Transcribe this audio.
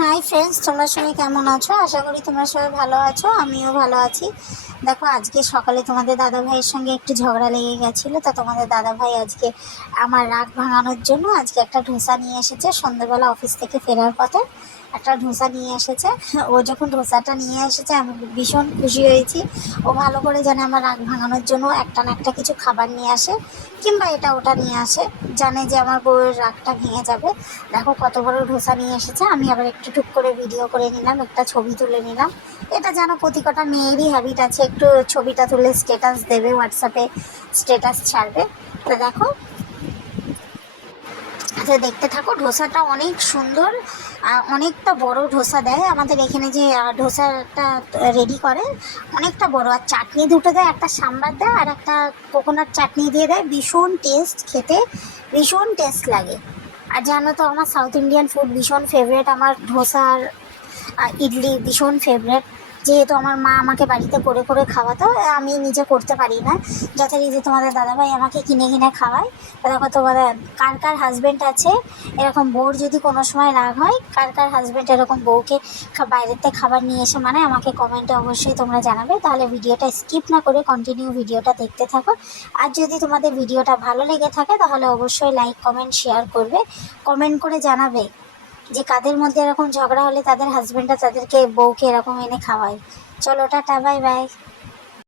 Hi friends, তোমরা সবাই কেমন আছো? আশা করি তোমরা সবাই ভালো আছো, আমিও ভালো আছি। দেখো, আজকে সকালে তোমাদের দাদা ভাইয়ের সঙ্গে একটু ঝগড়া লেগে গেছিলো। তা তোমাদের দাদা ভাই আজকে আমার রাগ ভাঙানোর জন্য আজকে একটা ধোসা নিয়ে এসেছে। সন্ধ্যেবেলা অফিস থেকে ফেরার পথে একটা ধোসা নিয়ে এসেছে। ও যখন ধোসাটা নিয়ে এসেছে আমি ভীষণ খুশি হয়েছি। ও ভালো করে জানে আমার রাগ ভাঙানোর জন্য একটা না একটা কিছু খাবার নিয়ে আসে, কিংবা এটা ওটা নিয়ে আসে, জানে যে আমার বউয়ের রাগটা ভেঙে যাবে। দেখো কত বড় ধোসা নিয়ে এসেছে। আমি আবার একটু টুক করে ভিডিও করে নিলাম, একটা ছবি তুলে নিলাম। এটা যেন প্রতি কটা মেয়েরই হ্যাবিট আছে, একটু ছবিটা তুলে স্ট্যাটাস দেবে, হোয়াটসঅ্যাপে স্ট্যাটাস ছাড়বে। তো দেখো, দেখতে থাকো। ধোসাটা অনেক সুন্দর, অনেকটা বড় ধোসা দেয় আমাদের এখানে। যে ধোসাটা রেডি করে অনেকটা বড়, আর চাটনি দুটো দেয়, একটা সাম্বার দেয় আর একটা কোকোনাট চাটনি দিয়ে দেয়। ভীষণ টেস্ট, খেতে ভীষণ টেস্ট লাগে। আর জানো তো আমার সাউথ ইন্ডিয়ান ফুড ভীষণ ফেভারেট। আমার ধোসা আর ইডলি ভীষণ ফেভারেট। যেহেতু আমার মা আমাকে বাড়িতে করে করে খাওয়াতো, আমি নিজে করতে পারি না, যথারীতি তোমাদের দাদাভাই আমাকে কিনে কিনে খাওয়ায়। দেখো, তোমাদের কার কার হাজব্যান্ড আছে এরকম, বউর যদি কোনো সময় রাগ হয়, কার কার হাজব্যান্ড এরকম বউকে বাইরেতে খাবার নিয়ে এসে মানে, আমাকে কমেন্টে অবশ্যই তোমরা জানাবে। তাহলে ভিডিওটা স্কিপ না করে কন্টিনিউ ভিডিওটা দেখতে থাকো। আর যদি তোমাদের ভিডিওটা ভালো লেগে থাকে তাহলে অবশ্যই লাইক কমেন্ট শেয়ার করবে, কমেন্ট করে জানাবে যে কাদের মধ্যে এরকম ঝগড়া হলে তাদের হাজবেন্ডরা তাদেরকে বউকে এরকম এনে খাওয়ায়। চলো, টাটা, বাই বাই।